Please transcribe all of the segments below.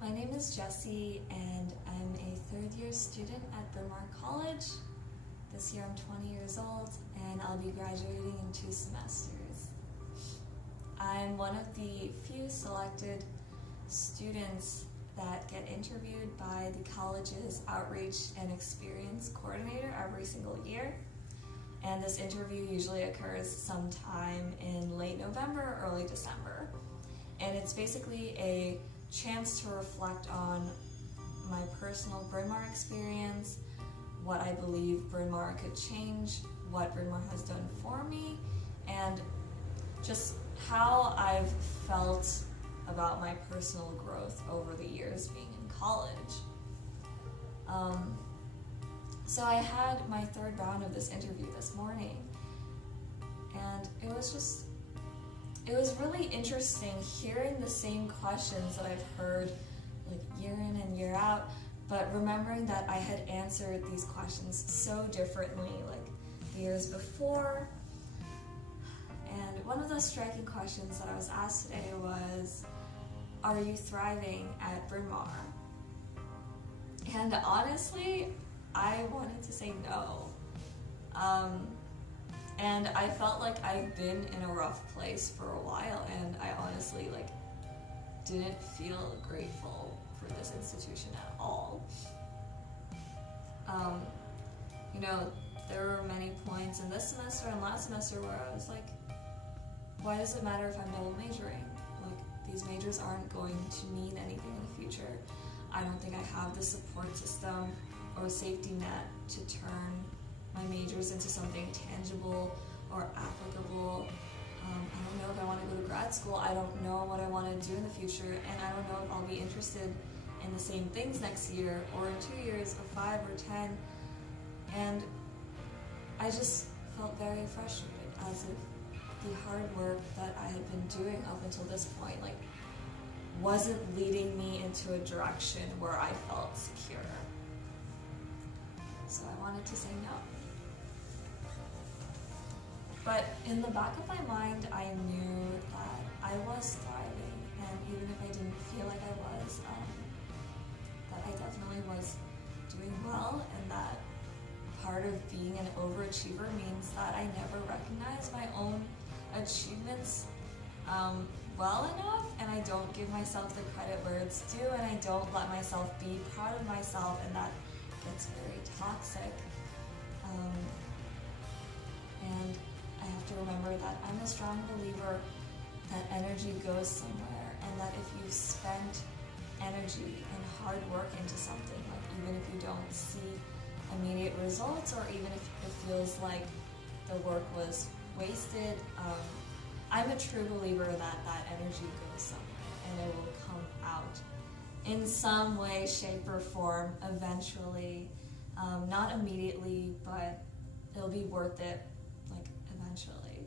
My name is Jessie, and I'm a third-year student at Bryn College. This year I'm 20 years old, and I'll be graduating in 2 semesters. I'm one of the few selected students that get interviewed by the college's Outreach and Experience Coordinator every single year. And this interview usually occurs sometime in late November or early December. And it's basically a chance to reflect on my personal Bryn Mawr experience, what I believe Bryn Mawr could change, what Bryn Mawr has done for me, and just how I've felt about my personal growth over the years being in college. So I had my third round of this interview this morning, and it was really interesting hearing the same questions that I've heard like year in and year out, but remembering that I had answered these questions so differently like the years before. And one of the striking questions that I was asked today was, are you thriving at Bryn Mawr? And honestly, I wanted to say no. And I felt like I've been in a rough place for a while, and I honestly didn't feel grateful for this institution at all. There were many points in this semester and last semester where I was like, why does it matter if I'm double majoring? Like, these majors aren't going to mean anything in the future. I don't think I have the support system or safety net to turn my majors into something tangible or applicable. I don't know if I want to go to grad school. I don't know what I want to do in the future, and I don't know if I'll be interested in the same things next year or in 2 years or 5 or 10. And I just felt very frustrated, as if the hard work that I had been doing up until this point wasn't leading me into a direction where I felt secure. So I wanted to say no. But in the back of my mind, I knew that I was thriving, and even if I didn't feel like I was, that I definitely was doing well, and that part of being an overachiever means that I never recognize my own achievements well enough, and I don't give myself the credit where it's due, and I don't let myself be proud of myself, and that gets very toxic. And I have to remember that I'm a strong believer that energy goes somewhere, and that if you've spent energy and hard work into something, like even if you don't see immediate results, or even if it feels like the work was wasted, I'm a true believer that that energy goes somewhere, and it will come out in some way, shape, or form eventually. Not immediately, but it'll be worth it, eventually.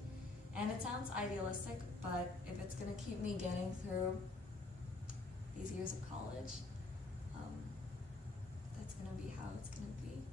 And it sounds idealistic, but if it's going to keep me getting through these years of college, that's going to be how it's going to be.